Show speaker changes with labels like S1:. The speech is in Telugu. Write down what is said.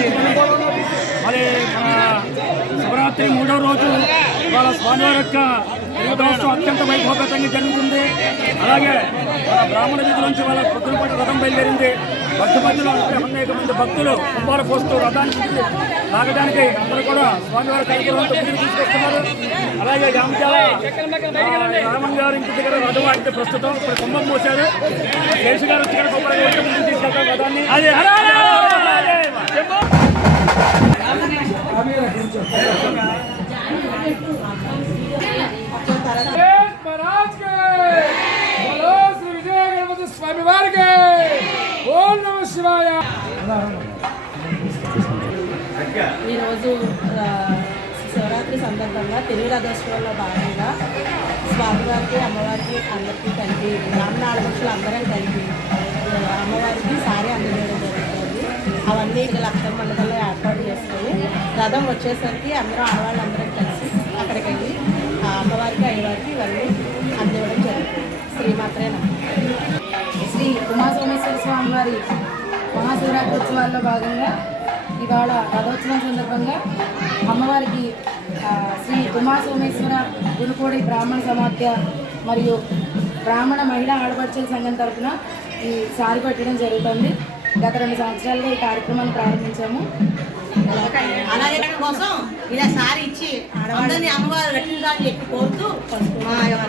S1: జరిగింది
S2: మరి మన శివరాత్రి మూడో రోజు వాళ్ళ స్వామివారి యొక్క దేవతోత్సవం అత్యంత వైభవపేతంగా జరుగుతుంది. అలాగే బ్రాహ్మణ వీధి నుంచి వాళ్ళ పొద్దున రథం బయలుదేరింది. భక్తి మధ్యలో అనేక మంది భక్తులు కుంభార పోస్తూ రథానికి లాగడానికి అందరూ కూడా స్వామివారి కార్యక్రమంతో ముందుకు తీసుకొస్తున్నారు. అలాగే రామచాల రామన్ గారు ఇంటి దగ్గర రథం ఆడితే ప్రస్తుతం ఇప్పుడు కుంభం పోశారు కేసు గారు వచ్చి ఇక్కడ కొబ్బరి ముందుకు తీసుకెళ్తారు రథాన్ని.
S3: ఈరోజు శివరాత్రి సందర్భంగా తెలుగు రథోత్సవంలో భాగంగా స్వామివారికి అమ్మవారికి అందరికీ కలిపి బ్రాహ్మణ ఆడపక్షులు అందరం కలిపి అమ్మవారికి సారీ అందజేయడం జరుగుతుంది. అవన్నీ లక్ష అక్టోబర్ మండలంలో ఏర్పాటు చేసుకొని రథం వచ్చేసరికి అందరూ ఆడవాళ్ళందరం కలిసి అక్కడికి వెళ్ళి ఆ అమ్మవారికి అయ్యవారికి ఇవన్నీ అందివ్వడం జరుగుతుంది. శ్రీమాత్రే
S4: శ్రీ ఉమాసోమేశ్వర స్వామి వారి మహాశివరాత్రి ఉత్సవాల్లో భాగంగా ఇవాళ రథోత్సవం సందర్భంగా అమ్మవారికి శ్రీ ఉమాసోమేశ్వర గురుకోడి బ్రాహ్మణ సమాఖ్య మరియు బ్రాహ్మణ మహిళా ఆడపడుచుల సంఘం తరఫున ఈ సారి పెట్టడం జరుగుతుంది. గత రెండు సంవత్సరాలుగా ఈ కార్యక్రమాన్ని ప్రారంభించాము.
S5: అలాగే కోసం ఇలా సారి ఇచ్చి అందరినీ అమ్మవారు రక్షించాలని చెప్పి కోరుతూ మా యొక్క